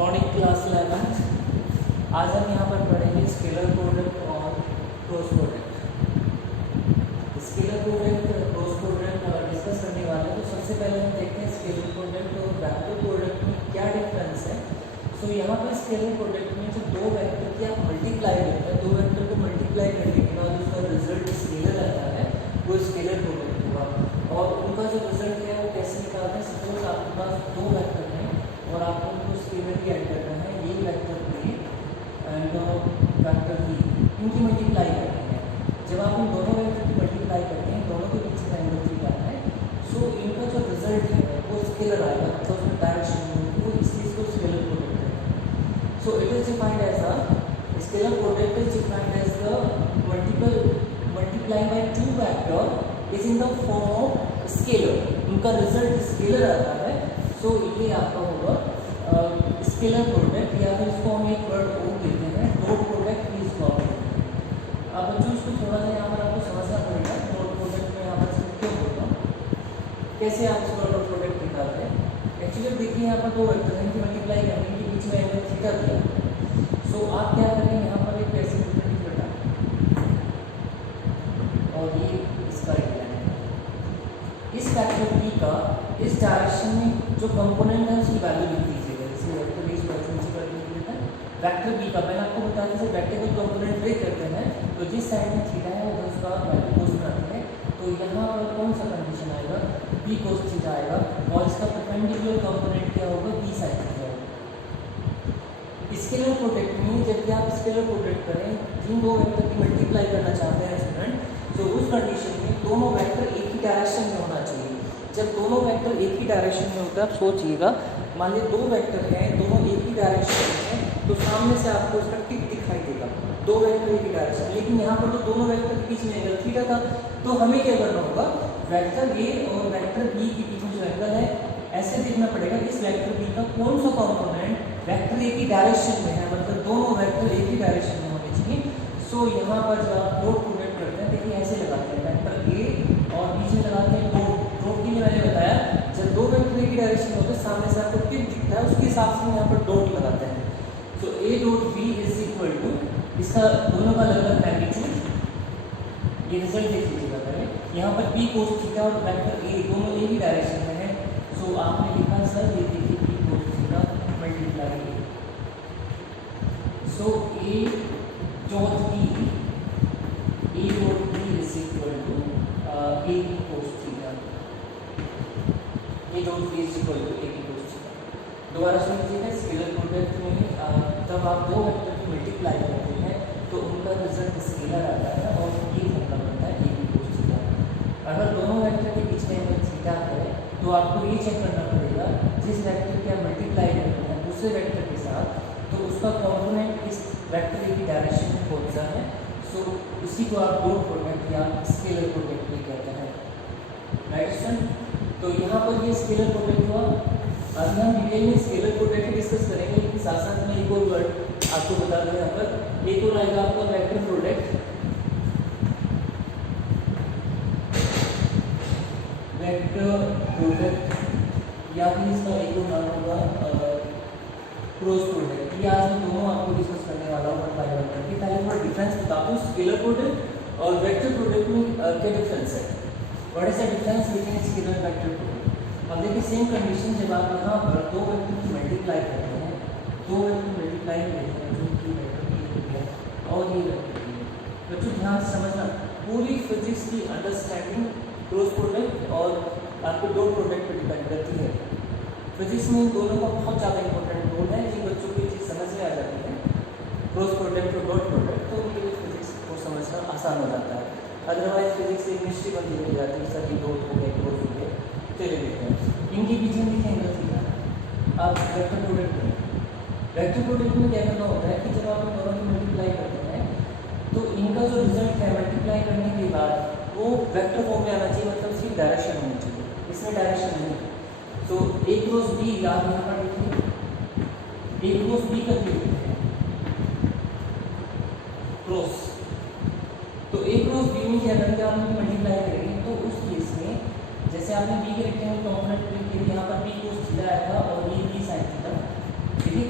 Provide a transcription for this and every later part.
Morning class 11। आज हम यहाँ पर पढ़ेंगे स्केलर प्रोडक्ट और cross product. Scalar product cross product discuss करने वाले हैं। तो सबसे पहले हम देखते हैं स्केलर प्रोडक्ट और वेक्टर प्रोडक्ट में क्या डिफरेंस है। सो यहाँ पर स्केलर प्रोडक्ट में जो दो वेक्टर की आप मल्टीप्लाई करते हैं, दो वेक्टर को मल्टीप्लाई करने के बाद उसका रिजल्ट स्केलर आता है, वो स्केलर प्रोडक्ट हुआ। और उनका जो रिजल्ट है वो कैसे निकालते हैं। सपोज आपके पास दो वेक्टर हैं और आपको उनको स्केलरली ऐड करना है, ये vector A and vector B, इनकी मल्टीप्लाई करनी है। जब आप इन दोनों वेक्टर की मल्टीप्लाई करते हैं, दोनों के पीछे का एंगल थीटा है, सो इनका जो रिजल्ट है वो स्केलर आएगा, मतलब उसमें डायरेक्शन होगी, वो इस चीज़ को स्केलर प्रोडक्ट है। So it is defined as a scalar product is defined as the multiply by two vector is in the form of scalar, उनका रिजल्ट स्केलर आता है। सो ये आपका होगा स्केलर प्रोडक्ट, या फिर इसको हम एक वर्ड और देते हैं डॉट प्रोडक्ट भी इसको आप देते हैं। अब बच्चों इसको थोड़ा सा यहाँ पर आपको समझना पड़ेगा। डॉट प्रोडक्ट में यहाँ पर इसको क्यों बोलता हूँ, कैसे आप इसको डॉट प्रोडक्ट निकालते हैं। एक्चुअली देखिए यहाँ पर दो वेक्टर हैं, इनकी मल्टीप्लाई करने के बीच में एंगल थीटा दिया। सो आप क्या करें, यहाँ पर एक ऐसे बटा और ये इसका एंगल है। इस वेक्टर बी का इस डायरेक्शन में जो कंपोनेंट है उसकी वैल्यू लिख दीजिएगा। जैसे वेक्टर बी पर लिख देते हैं वेक्टर बी का, मैंने आपको बताया जैसे वेक्टर को कंपोनेंट ब्रेक करते हैं तो जिस साइड में थीटा है वो उसका वैल्यू कोस बनाते हैं। तो यहाँ पर कौन सा कंडीशन आएगा, बी कोस थीटा आएगा, और इसका परपेंडिकुलर कंपोनेंट क्या होगा, बी साइड में होगा। स्केलर प्रोडक्ट में जब भी आप स्केलर प्रोडक्ट करें, जिन दो वेक्टर की मल्टीप्लाई करना चाहते हैं स्टूडेंट, तो उस कंडीशन में दोनों वेक्टर एक ही डायरेक्शन में होना चाहिए। जब दोनों वेक्टर एक ही डायरेक्शन में होता है, आप सोचिएगा मान लीजिए दो वेक्टर हैं, दोनों एक ही डायरेक्शन में हैं, तो सामने से आपको उसका टिक दिखाई देगा, दो वेक्टर एक ही डायरेक्शन। लेकिन यहाँ पर तो दोनों वेक्टर के बीच में एंगल थीटा था, तो हमें क्या करना होगा, वेक्टर ए और वेक्टर बी के बीच में जो एंगल है ऐसे देखना पड़ेगा कि इस वेक्टर बी का कौन सा कंपोनेंट वेक्टर ए की डायरेक्शन में है, मतलब दोनों वेक्टर एक ही डायरेक्शन में होने चाहिए। सो यहाँ पर जब आप डॉट प्रोडक्ट करते हैं, देखिए ऐसे लगाते हैं, वेक्टर ए और बीच में लगाते हैं डॉट के लिए मैंने बताया जब दो वेक्टर एक ही डायरेक्शन में होते हैं, सामने से आपको टिक दिखता है, उसके हिसाब से यहाँ पर डॉट लगाते हैं। तो A dot B is equal to इसका दोनों का अलग अलग मैग्नीट्यूड, ये रिजल्ट देख लीजिएगा पहले। यहाँ पर बी कोस थीटा और वेक्टर ए दोनों एक ही डायरेक्शन में है। सो आपने लिखा सर ये देखिए B cos theta multiply A. So A dot B is equal to A B cos theta, A dot B is equal to A B cos theta. दोबारा सुन लीजिएगा, स्केलर प्रोडक्ट में जब आप दो वेक्टर की मल्टीप्लाई करते हैं तो उनका रिजल्ट स्केलर आता है और ये फॉर्मूला बनता है ए बी कोस थीटा। अगर दोनों वेक्टर के बीच में एंगल थीटा है तो आपको ये चेक करना पड़ेगा जिस वेक्टर की आप मल्टीप्लाई करते हैं दूसरे वेक्टर के साथ, तो उसका कंपोनेंट इस वेक्टर की डायरेक्शन में कौन सा है। सो उसी को आप डॉट प्रोडक्ट या स्केलर प्रोडक्ट भी कहते हैं। राइट। तो यहाँ पर ये स्केलर प्रोडक्ट हुआ। अभी हम डिटेल में स्केलर प्रोडक्ट डिस्कस करेंगे, लेकिन साथ साथ में एक और वर्ड आपको बता दें, यहाँ पर एक और आएगा आपका वेक्टर प्रोडक्ट। वेक्टर प्रोडक्ट या फिर इसका एक और नाम होगा क्रॉस प्रोडक्ट। ये आज मैं दोनों आपको डिस्कस करने वाला हूँ वन बाय वन करके। पहले थोड़ा डिफरेंस बताता हूँ स्केलर प्रोडक्ट और वेक्टर प्रोडक्ट में क्या डिफरेंस है, what is the difference between scalar and vector product. अब देखिए सेम कंडीशन, जब आप यहाँ पर दो वेक्टर की मल्टीप्लाई करते हैं, दो वेक्टर मल्टीप्लाई करते हैं जो कि वेक्टर बी हो गया और ये वेक्टर बी है। बच्चों ध्यान से समझना, पूरी फिजिक्स की अंडरस्टैंडिंग क्रॉस प्रोडक्ट और आपके डॉट प्रोडक्ट पर डिपेंड करती है। फिजिक्स में इन दोनों का बहुत ज़्यादा इंपॉर्टेंट रोल है। जिन बच्चों को ये चीज़ समझ में आ जाती है क्रॉस प्रोडक्ट और डॉट प्रोडक्ट, तो उनके लिए फिजिक्स को समझना आसान हो जाता है। अदरवाइज फिजिक्स एक मिस्ट्री बनती रह जाती है, सभी डॉट हो गए क्रॉस हो गए। चलिए देखते हैं इनके पीछे लिखे एंगल थीटा। आप वेक्टर प्रोडक्ट करें, वेक्टर प्रोडक्ट में क्या करना होता है कि जब आप इन दोनों की मल्टीप्लाई करते हैं तो इनका जो रिजल्ट है मल्टीप्लाई करने के बाद वो वेक्टर फॉर्म में आना चाहिए, मतलब इसकी डायरेक्शन होनी चाहिए, इसमें डायरेक्शन नहीं। तो ए क्रॉस बी आप यहाँ पर देखिए, ए क्रॉस बी करके लिखते हैं क्रॉस। तो ए क्रॉस बी में क्या करेंगे, आप मल्टीप्लाई करेंगे तो उस केस में जैसे आपने बी के रेक्टेंगल कंपोनेंट के लिए यहाँ पर बी कोस थीटा आया था और ये बी साइन थीटा, देखिए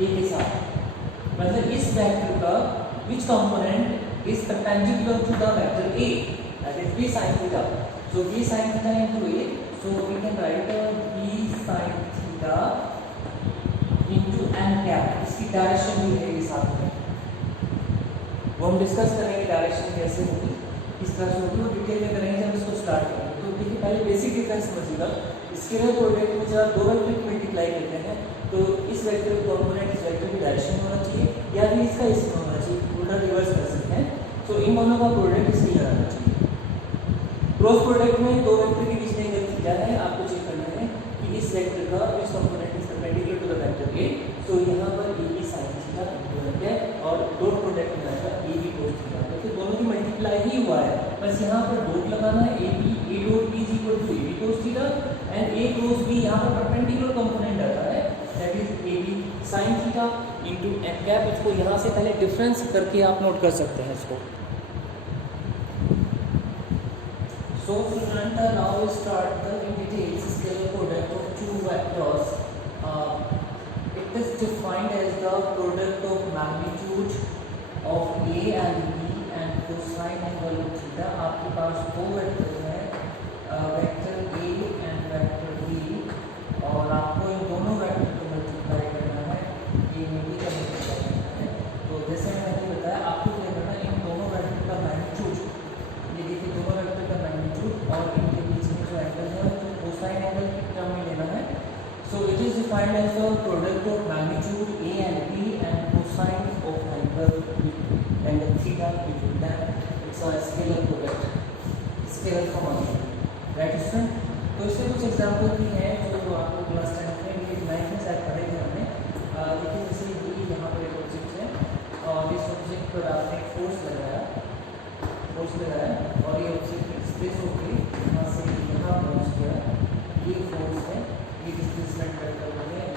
ए के साथ, मतलब इस वेक्टर का which component is perpendicular to the vector A, that is b sin theta. So b sin theta into A, so we can write b sin theta into n cap. इसकी direction भी है साथ में, वो हम discuss करेंगे direction कैसे होगी, किस तरह से होगी, वो डिटेल में करेंगे जब इसको स्टार्ट करेंगे। तो देखिए पहले बेसिक डिफरेंस समझिएगा। स्केलर प्रोडक्ट में जब दो वेक्टर की मल्टीप्लाई करते हैं तो इस वेक्टर का कंपोनेंट इस वेक्टर की डायरेक्शन में होना चाहिए या फिर इसका इसमें होना चाहिए, उल्टा रिवर्स कर सकते हैं। तो इन दोनों का प्रोडक्ट स्केलर आना चाहिए। क्रॉस प्रोडक्ट में दो वेक्टर के बीच में एंगल थीटा है, आपको चेक करना है कि इस वेक्टर का इस component is perpendicular to the vector ए, तो यहाँ पर ए बी साइन थीटा है और डॉट प्रोडक्ट में आएगा ए बी कोस थीटा। तो दोनों की मल्टीप्लाई ही हुआ है, बस यहाँ पर डॉट लगाना है, A B A dot B is equal to A B cos theta and A cross B यहाँ पर परपेंडिकुलर कंपोनेंट आता है, that is A B sine theta into N cap. इसको यहाँ से पहले डिफरेंस करके आप नोट कर सकते हैं इसको। So student, now we start the in details scalar product of two vectors. It is defined as the product of magnitude of A and B and cosine angle of theta. आपके पास दो vector हैं, vector A and vector B, और आपको इन दोनों vector को multiply करना है, A में B का मल्टीप्लाई करना है। तो जैसे मैंने बताया आपको क्या करना है, इन दोनों वेक्टर का मैग्नीट्यूड, ये देखिए दोनों वेक्टर का मैग्नीट्यूड और इनके बीच में जो एंगल है तो कोसाइन एंगल की टर्म में लेना है। So it is defined as the product of magnitude A and B and cosine of angle theta between them. It's a scalar product, scalar formula, right student? तो इससे कुछ example भी हैं जो आपको क्लास 10 में ये 9th में शायद पढ़े थे हमने। देखिए जैसे ये यहाँ पर एक ऑब्जेक्ट है और इस ऑब्जेक्ट पर आपने फोर्स लगाया और ये ऑब्जेक्ट डिस्प्लेस होकर यहाँ से यहाँ पहुँच गया, ये फोर्स है, ये डिस्प्लेसमेंट वेक्टर हो गया, ये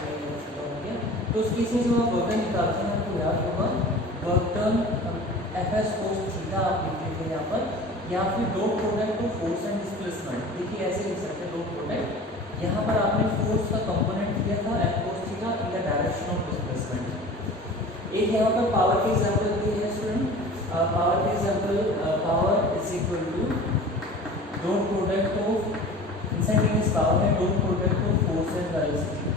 हो गया। तो उस केस में जब आप वर्क डन निकालते हैं आपको याद होगा work done F S cos theta आप लिख लेते हैं यहाँ पर, या फिर dot product of force and displacement. देखिए ऐसे लिख सकते हैं डॉट प्रोडक्ट, यहाँ पर आपने फोर्स का कंपोनेंट दिया था f cos theta in the direction of displacement. एक यहाँ पर पावर के एग्जाम्पल दिए हैं स्टूडेंट, पावर के example, power is equal to dot product of instantaneous power है dot product of force and velocity.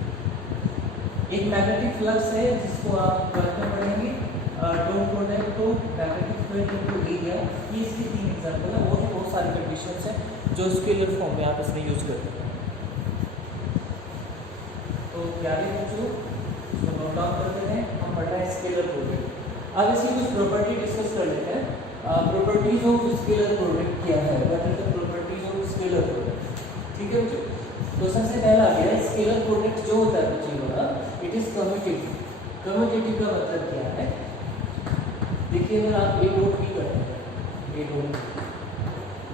एक मैग्नेटिक फ्लक्स है जिसको आप वर्क में पढ़ेंगे, dot product of magnetic field into area. ये इसकी तीन एग्जाम्पल है, और बहुत सारी कंडीशंस हैं जो स्केलर फॉर्म में आप इसमें यूज करते हैं। तो प्यारे बच्चों इसको नोट डाउन करते हैं, हम पढ़ रहे हैं स्केलर प्रोडक्ट। अब इसकी कुछ प्रॉपर्टी डिस्कस कर लेते हैं। प्रॉपर्टीज ऑफ स्केलर प्रोडक्ट क्या है, what are the properties of scalar product, ठीक है बच्चों? तो सबसे पहला आ गया स्केलर प्रोडक्ट जो होता है बच्चों का, इट इज कम्यूटेटिव। कम्यूटेटिव का मतलब क्या है, देखिए अगर आप ए डॉट बी करते हैं, ए डॉट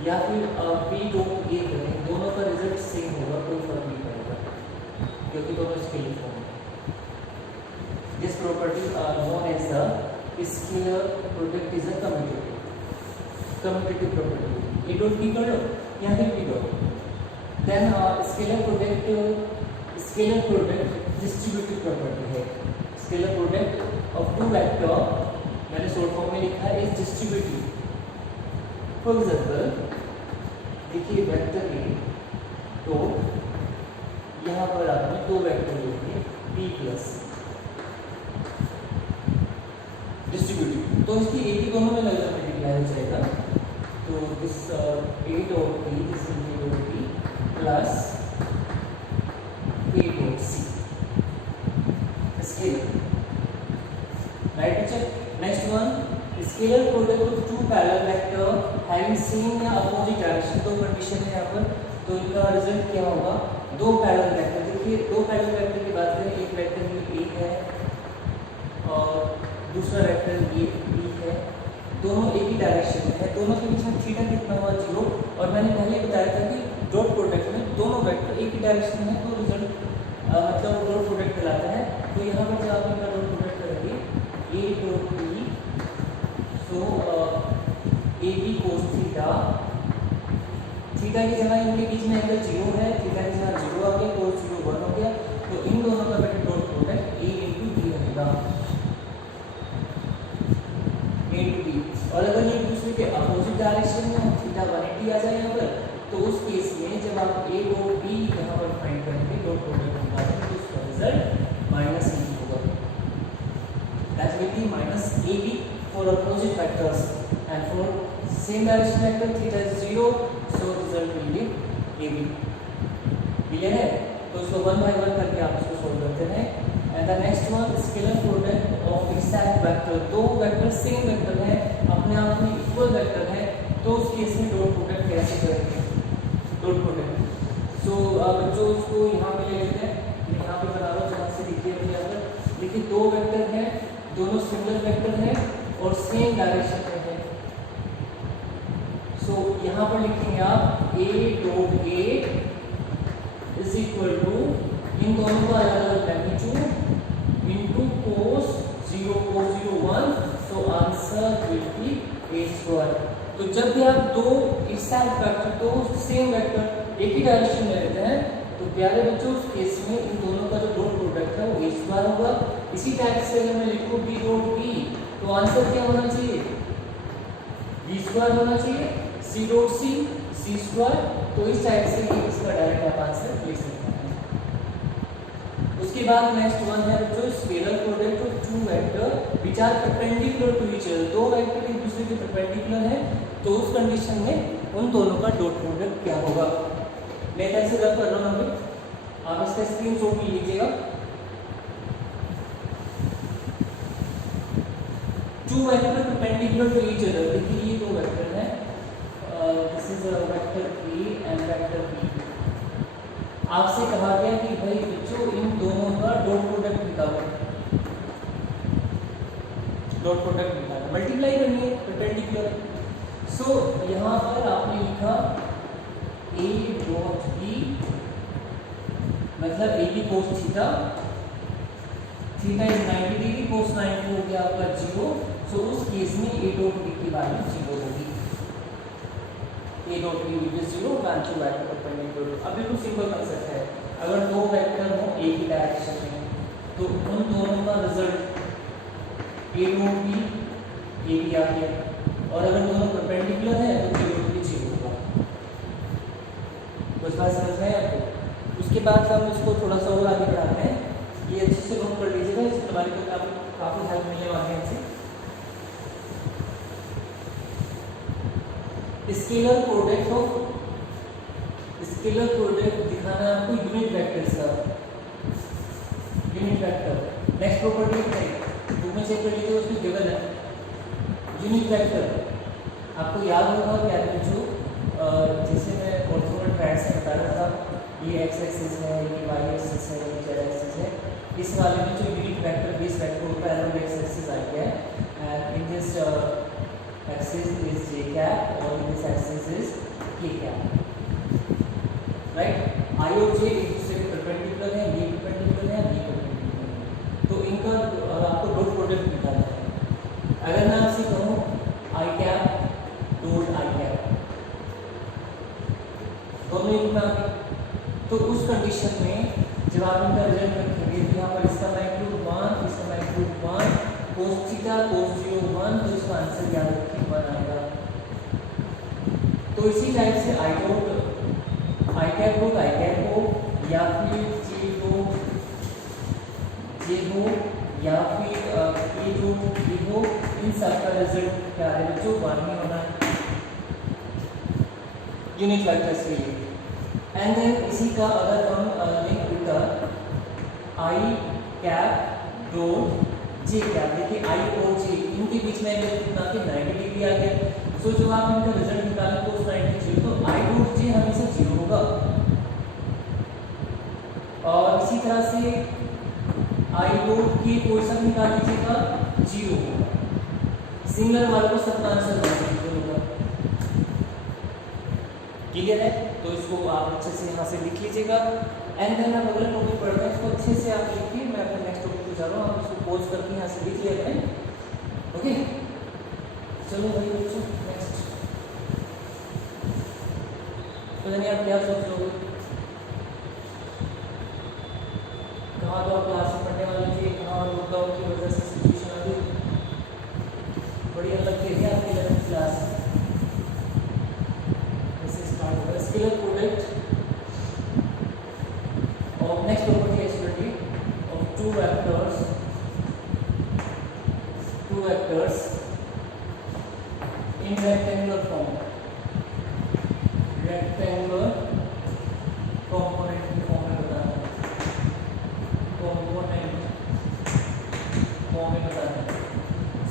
या फिर बी डॉट ए करें, दोनों का रिजल्ट सेम होगा, कोई फर्क नहीं पड़ेगा क्योंकि दोनों स्केलर फॉर्म है। This property are known as the scalar product is a commutative property. A dot b कर लो या फिर b dot, then scalar product distributive property है। Scalar product of two vector, मैंने शॉर्ट फॉर्म में लिखा है, इज डिस्ट्रीब्यूटिव। फॉर एग्जाम्पल देखिए वेक्टर ए, तो यहाँ पर आपने दो वेक्टर लिखे बी प्लस डिस्ट्रीब्यूटिव, तो इसकी ए की दोनों में लगभग मल्टीप्लाई हो जाएगा। तो this a dot b this will be dot b plus a dot c scalar, right बच्चे? Next one, scalar product of two parallel vector having same या अपोजिट डायरेक्शन। दो कंडीशन है यहाँ पर, तो इनका रिजल्ट क्या होगा, दो पैरेलल वेक्टर। देखिए दो पैरेलल वेक्टर की बात करें, एक वेक्टर ये ए है और दूसरा वेक्टर ये बी है, दोनों एक ही डायरेक्शन में है, दोनों के बीच में थीटा कितना हुआ 0। और मैंने पहले बताया था कि डॉट प्रोडक्ट में दोनों वेक्टर एक ही डायरेक्शन में है तो रिजल्ट मतलब डॉट प्रोडक्ट कहलाता है। तो यहाँ पर जब आप इनका डॉट प्रोडक्ट करेंगे A dot B, so A B cos theta, theta की जगह इनके बीच में एंगल 0 है, थीटा की जगह 0 आ गया, कोस 0 1 हो गया, तो इन दोनों का बेटा dot product A into B रहेगा। उसके अपोजिट डायरेक्शन में हम थीटा 180 आ जाए यहाँ पर, तो उस केस में जब आप ए डॉट बी यहाँ पर फाइंड करेंगे, डॉट प्रोडक्ट निकालेंगे, तो उसका रिजल्ट माइनस ए होगा। That will be minus A B for opposite vectors and for same direction vector theta is 0, so result will be A B. Clear है? तो उसको वन बाय वन करके आप इसको सोल्व करते हैं। And the next one scalar product of exact vector, दो vector same vector है, अपने आप में इक्वल वेक्टर है, तो उस केस में डॉट प्रोडक्ट कैसे करेंगे? डॉट प्रोडक्ट सो बच्चों उसको यहाँ पे ले लेते हैं, यहाँ पे बना लो, जहाँ से लिखिए अपने यहाँ पर, देखिए दो वेक्टर हैं, दोनों सिंगल वेक्टर हैं और सेम डायरेक्शन में है। सो यहाँ पर लिखेंगे आप A dot A is equal to, इन दोनों का अलग अलग magnitude into cos 0 cos 0 1, so answer will be a square. तो जब भी आप दो एग्जैक्ट वेक्टर, दो सेम वेक्टर एक ही डायरेक्शन में रहते हैं, तो प्यारे बच्चों उस केस में इन दोनों का जो डॉट प्रोडक्ट है वो a स्क्वायर होगा। इसी टाइप से अगर मैं लिखूं b डॉट b, तो आंसर क्या होना चाहिए? b स्क्वायर होना चाहिए, c डॉट c स्क्वायर। तो इस टाइप से इसका डायरेक्ट आप आंसर लिख सकते हैं। उसके बाद नेक्स्ट वन है जो scalar product of two vector which are perpendicular to each other, दो वेक्टर एक दूसरे के परपेंडिकुलर है, तो उस कंडीशन में उन दोनों का डॉट प्रोडक्ट क्या होगा? मैं इधर से रब कर रहा हूँ, आप इसका स्क्रीनशॉट ले लीजिएगा। Two vector perpendicular to each other, देखिए ये दो वेक्टर हैं, this is a vector p and vector p। आपसे कहा गया कि भाई बच्चों इन दोनों का डॉट प्रोडक्ट निकालो, डॉट प्रोडक्ट निकालो, मल्टीप्लाई करनी है परपेंडिकुलर। सो यहाँ पर आपने लिखा a डॉट b मतलब A B cos theta, theta is 90 degree, cos 90 हो गया आपका 0, सो उस केस में a डॉट b की वैल्यू 0 होगी। a dot b will be 0 when two vector perpendicular. अब बिल्कुल सिंपल कंसेप्ट है, अगर दो वेक्टर हो एक ही डायरेक्शन में, तो उन दोनों का result a dot b a b आ गया, और अगर दोनों परपेंडिकुलर है तो a डॉट b 0 होगा। कुछ बात समझ में है आपको? उसके बाद हम इसको थोड़ा सा और आगे बढ़ाते हैं, ये अच्छे से नोट कर लीजिएगा, इसके हमारे को काफ़ी हेल्प मिलने वाली है हमसे। Scalar product of, scalar product दिखाना है आपको यूनिट वेक्टर का, यूनिट वेक्टर। नेक्स्ट प्रॉपर्टी है, बुक में चेक कर लीजिए, उसमें गिवन है यूनिट वेक्टर। आपको याद होगा क्या जो जैसे मैं ऑर्थोगोनल ट्रायंगल से बता रहा था, ये एक्स एक्सिस है, ये वाई एक्सिस है, ये जेड एक्सिस है, इस वाले में जो यूनिट वेक्टर बेस वेक्टर होता है वो एक्स एक्सिस आ गया है, and in this axis is j cap or this axis is k cap, right? I और j एक दूसरे के परपेंडिकुलर है, ये परपेंडिकुलर है, ये परपेंडिकुलर है, तो इनका आपको डॉट प्रोडक्ट निकालना है। अगर मैं आपसे कहूँ i cap dot i cap, दोनों एक में आ गए, तो उस कंडीशन में जब आप इनका रिजल्ट रखेंगे, तो यहाँ पर इसका मैग्नीट्यूड 1, इसका मैग्नीट्यूड 1, cos थीटा cos 0 1, तो इसका आंसर याद रखिए 1 आएगा। तो इसी टाइप से i डॉट i कैप हो या फिर j हो या फिर a डॉट b हो, इन सब का रिजल्ट क्या है बच्चों? 1 ही होना है, यूनिट वेक्टर से लिए। एंड देन इसी का अगर हम लिख उल्टा i cap dot j cap, देखिए i और j इनके बीच में अगर कितना कि 90 डिग्री आ गया, सो जो आप इनका रिजल्ट निकालें तो 90 0, तो i डॉट j हमेशा 0 होगा। और इसी तरह से i डॉट k कोई सा निकाल लीजिएगा 0 होगा, सिंगलर वाले को सबका आंसर 0 होगा। क्लियर है? तो इसको आप अच्छे से यहाँ से लिख लीजिएगा। एंड देन हम अगला टॉपिक पढ़ते हैं, इसको अच्छे से आप लिखिए, मैं अपने नेक्स्ट टॉपिक पे जा रहा हूँ, आप इसको पॉज करके यहाँ से लिख लिया करें। ओके, चलो भाई बच्चों नेक्स्ट। तो यानी आप क्या सोच रहे हो, कहाँ तो आप क्लास में पढ़ने वाले थे, कहाँ लॉकडाउन की वजह से सिचुएशन अभी बड़ी अलग थी आपकी 11th class. two vectors in rectangular form, rectangular component की फॉर्म में बताना है, component फॉर्म में बताना है।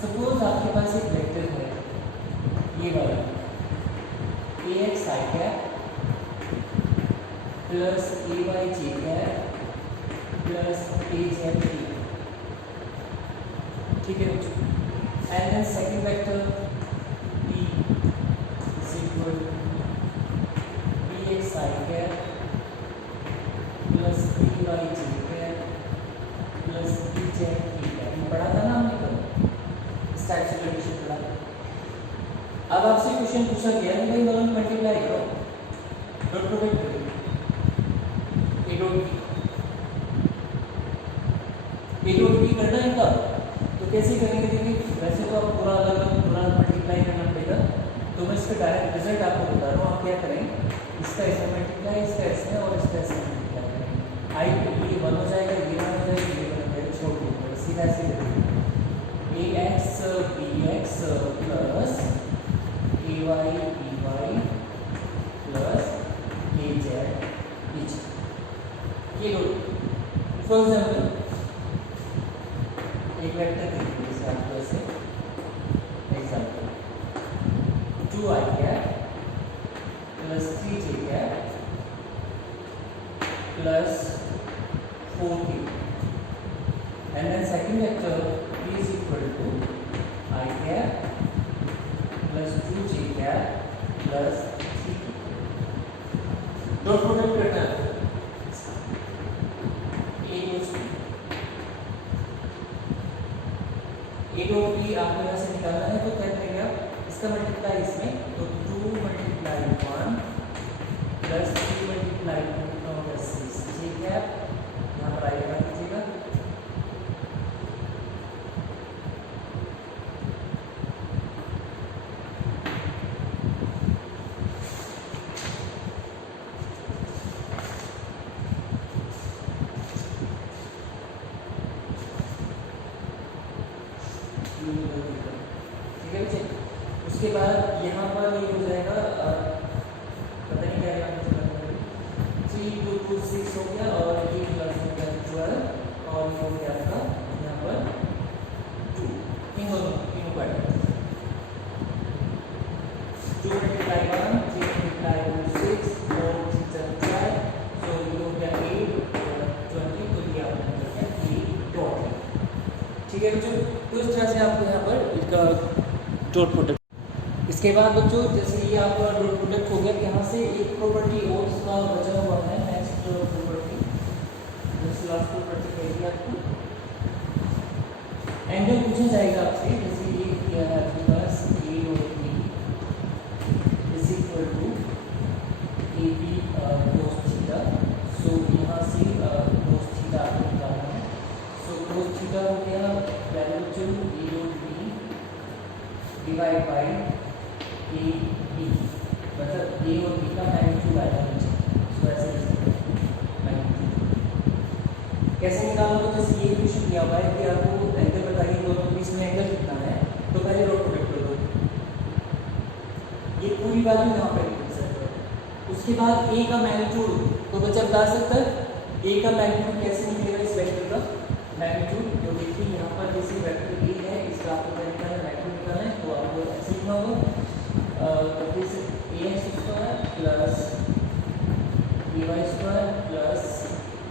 सपोज आपके पास एक वेक्टर है ये वाला ax I cap plus ay j cap plus az t, ठीक है बच्चों। And then second vector b is equal bx I cap plus by j cap plus bz t cap। पढ़ा था ना हमने कल स्टाइल से कंडीशन पढ़ा। अब आपसे क्वेश्चन पूछा गया कि भाई दोनों मल्टीप्लाई करो, डॉट प्रोडक्ट करो, a डॉट b करना है इनका, तो कैसे करेंगे? देखिए वैसे तो आप पूरा अलग पूरा मल्टीप्लाई करना पड़ेगा, तो मैं इसका डायरेक्ट रिजल्ट आपको बता रहा हूँ। आप क्या करें, इसका इसमें मल्टीप्लाई, इसका इसमें और इसका इसमें मल्टीप्लाई करेंगे। आई ये 1 हो जाएगा, ये 1 हो जाएगा, ये 1 हो जाएगा, छोड़ दो सीधा ऐसे करेंगे ax bx plus ay by plus az bz, ये लो। फॉर एग्जाम्पल एक वेक्टर देखिए जैसे आपको ऐसे example 2i cap plus 3j cap plus 4k, and then second vector b is equal to i cap plus 2j cap plus 3k। Dot product करना है a dot b आपको यहाँ से निकालना है, तो क्या करेंगे आप, इसका मल्टीप्लाई इसमें, तो 2 मल्टीप्लाई 1 प्लस 3 मल्टीप्लाई 2 प्लस 6 ठीक है। यहाँ पर आइए लगा दीजिएगा, ठीक है बच्चे। उसके बाद यहाँ पर ये हो जाएगा, पता नहीं क्या है, 3 2 2 6 हो गया, और ये प्लस हो गया 12, और ये हो गया आपका यहाँ पर 2, इन दोनों तीनों का 2 मल्टीप्लाई 1 3 मल्टीप्लाई 2 6 4 6 12, सो ये हो गया 8 20, तो ये आपने हो गया ये डॉट, ठीक है बच्चों। तो इस तरह से आपको यहाँ पर इसका डॉट प्रोडक्ट। इसके बाद बच्चों जैसे ये आपका डॉट प्रोडक्ट हो गया, यहाँ से एक प्रॉपर्टी और इसका बचा हुआ है, नेक्स्ट प्रॉपर्टी जैसे लास्ट प्रॉपर्टी कहेगी आपको, एंगल पूछा जाएगा आपसे। जैसे ये किया है आपके पास a और b is equal to ab cos theta, so यहाँ से cos थीटा आपको निकालना है। सो cos थीटा हो गया value a dot b divide by A B, मतलब ए और बी का मैग्नीट्यूड आएगा नीचे, सो ऐसे मैग्नीट्यूड कैसे निकालो? तो जैसे ये क्वेश्चन दिया हुआ है कि आपको एंगल बताइए दोनों के बीच में एंगल कितना है, तो पहले डॉट प्रोडक्ट कर दो, ये पूरी वैल्यू यहाँ पर लिख सकते हो। उसके बाद ए का मैग्नीट्यूड, तो बच्चा बता सकता है ए का मैग्नीट्यूड कैसे निकलेगा, इस वेक्टर का मैग्नीट्यूड। तो देखिए यहाँ पर जैसे वेक्टर ए है, इसका आपको क्या निकालना है, मैग्नीट्यूड निकालना है, तो आपको ऐसे लिखना होगा, तो this ax square plus ay square plus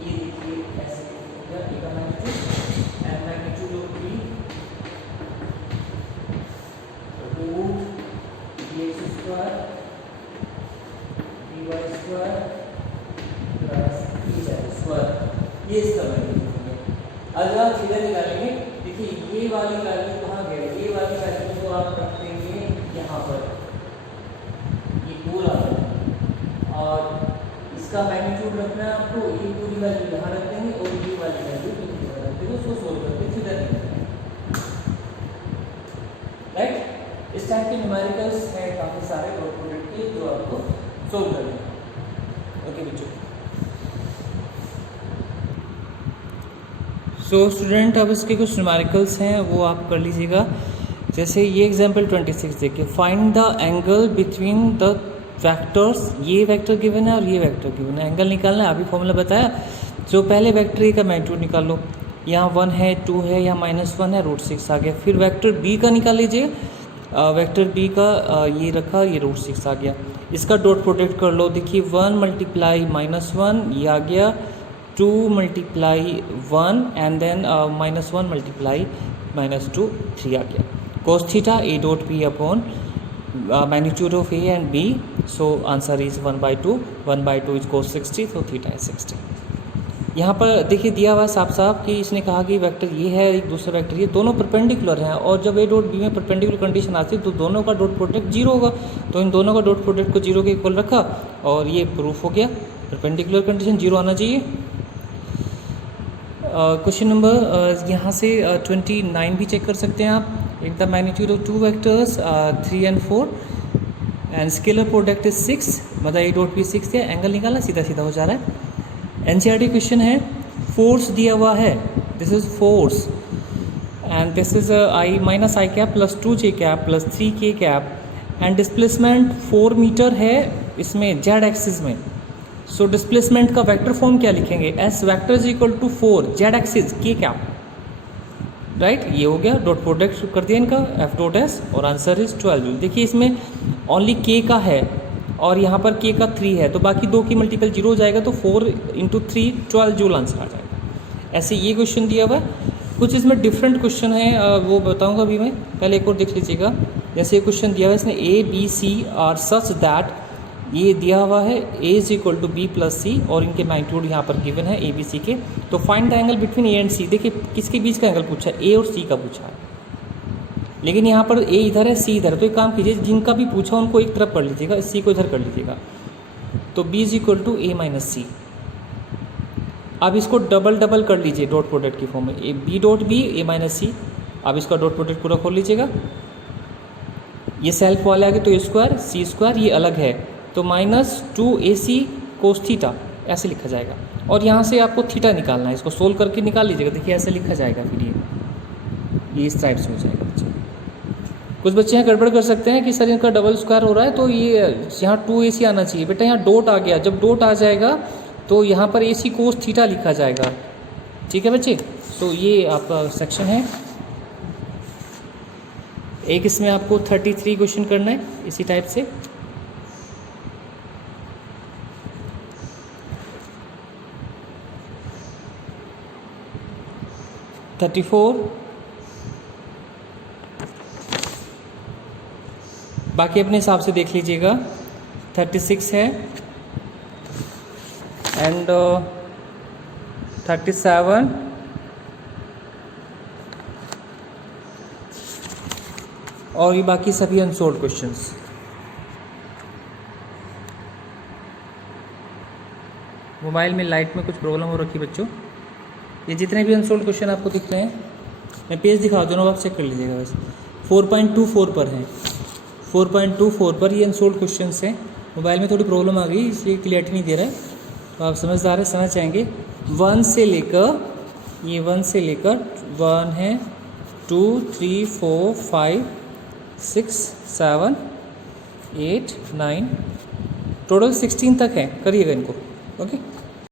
ये देखिए ऐसे लिखिएगा ए का magnitude and magnitude of b 2 dx square dy square plus dz square, ये इसका मैग्नीट्यूड है। अगर आप सीधा निकालेंगे, देखिए ये वाली वैल्यू कहाँ गई, ये वाली वैल्यू को आप रख देंगे यहाँ पर, ये पूरा है, और इसका मैग्नीट्यूड रखना है आपको, ये पूरी वैल्यू यहाँ रख देंगे और ये वाली वैल्यू यहाँ रख देंगे, उसको सोल्व करके सीधा निकालेंगे, राइट। इस टाइप के न्यूमेरिकल्स हैं काफ़ी सारे डॉट प्रोडक्ट के, जो आपको सोल्व करने हैं। ओके बच्चों, सो स्टूडेंट अब इसके कुछ न्यूमेरिकल्स हैं वो आप कर लीजिएगा। जैसे ये एग्जांपल 26 देखिए, find the angle between the vectors, ये वेक्टर गिवन है और ये वेक्टर गिवन है, एंगल निकालना है, अभी फॉर्मूला बताया। जो पहले वेक्टर ए का मैग्नीट्यूड निकाल लो, यहाँ 1 है 2 है, यहाँ -1 है, √6 आ गया। फिर वेक्टर बी का निकाल लीजिए, वेक्टर बी का ये रखा, ये √6 आ गया। इसका डॉट प्रोडक्ट कर लो, देखिए 1 मल्टीप्लाई -1 ये आ गया, 2 मल्टीप्लाई 1 एंड देन -1 मल्टीप्लाई -2 3 आ गया। cos theta a dot b upon magnitude of a and b, so answer is 1/2, 1/2 is cos 60, तो थीटा इज 60। यहाँ पर देखिए दिया हुआ साफ साफ कि इसने कहा कि वेक्टर ये है, एक दूसरा वेक्टर ये, दोनों परपेंडिकुलर हैं, और जब a डॉट b में परपेंडिकुलर कंडीशन आती है तो दोनों का डॉट प्रोडक्ट 0 होगा। तो इन दोनों का डॉट प्रोडक्ट को 0 के इक्वल रखा और ये प्रूफ हो गया, परपेंडिकुलर कंडीशन 0 आना चाहिए। क्वेश्चन नंबर यहाँ से 29 भी चेक कर सकते हैं आप। एक the magnitude of 2 vectors 3 and 4 and scalar product is 6, मतलब a डॉट b 6 है, एंगल निकालना सीधा सीधा हो जा रहा है। एनसीईआरटी क्वेश्चन है, फोर्स दिया हुआ है, this is force and this is i minus I cap plus 2j cap plus 3k cap and displacement 4 metre है इसमें जेड एक्सिस में। सो डिस्प्लेसमेंट का वेक्टर फॉर्म क्या लिखेंगे, S vector is equal to 4 Z axis k cap, right. ये हो गया, dot product कर दिया इनका एफ डॉट एस और आंसर इज 12 जूल। देखिए इसमें ओनली k का है और यहाँ पर k का 3 है, तो बाकी दो की मल्टीपल 0 हो जाएगा, तो 4 × 3 12 जूल आंसर आ जाएगा। ऐसे ये क्वेश्चन दिया हुआ है। कुछ इसमें डिफरेंट क्वेश्चन है, वो बताऊंगा अभी मैं, पहले एक और देख लीजिएगा। जैसे ये क्वेश्चन दिया हुआ है, इसने A B C are such that, ये दिया हुआ है a is equal to B plus C और इनके मैग्नीट्यूड यहाँ पर गिवन है ए बी सी के। तो find the angle between A and C, देखिए किसके बीच का एंगल पूछा है, ए और सी का पूछा है, लेकिन यहाँ पर ए इधर है सी इधर है। तो एक काम कीजिए, जिनका भी पूछा उनको एक तरफ कर लीजिएगा, सी को इधर कर लीजिएगा। तो b is equal to A minus C. अब इसको डबल कर लीजिए डॉट प्रोडक्ट की फॉर्म में, A B dot B A minus C. अब इसका डॉट प्रोडक्ट पूरा खोल लीजिएगा, ये सेल्फ वाले आगे तो a²c², ये अलग है तो -2ac cos थीटा ऐसे लिखा जाएगा। और यहाँ से आपको थीटा निकालना है, इसको सोल्व करके निकाल लीजिएगा। देखिए ऐसे लिखा जाएगा, फिर ये इस टाइप से हो जाएगा। कुछ बच्चे यहाँ गड़बड़ कर सकते हैं कि सर इनका डबल स्क्वायर हो रहा है तो ये यहाँ 2ac आना चाहिए। बेटा यहाँ डॉट आ गया, जब डॉट आ जाएगा तो यहाँ पर ac cos थीटा लिखा जाएगा, ठीक है बच्चे। तो ये आपका सेक्शन है। एक इसमें आपको 33 क्वेश्चन करना है इसी टाइप से। बाकी अपने हिसाब से देख लीजिएगा। 36 है एंड 37 और ये बाकी सभी अनसोल्ड क्वेश्चंस। मोबाइल में लाइट में कुछ प्रॉब्लम हो रखी बच्चों। ये जितने भी अनसोल्ड क्वेश्चन आपको दिख रहे हैं, मैं पेज दिखा दूँ, आप चेक कर लीजिएगा। बस 4.24 पर है, 4.24 पर ये अनसोल्ड क्वेश्चन हैं। मोबाइल में थोड़ी प्रॉब्लम आ गई इसलिए क्लियरिटी नहीं दे रहा है, तो आप समझदार है, समझ जाएंगे। 1 से लेकर 1 है 2 3 4 5 6 7 8 9 टोटल 16 तक है। करिएगा इनको, ओके।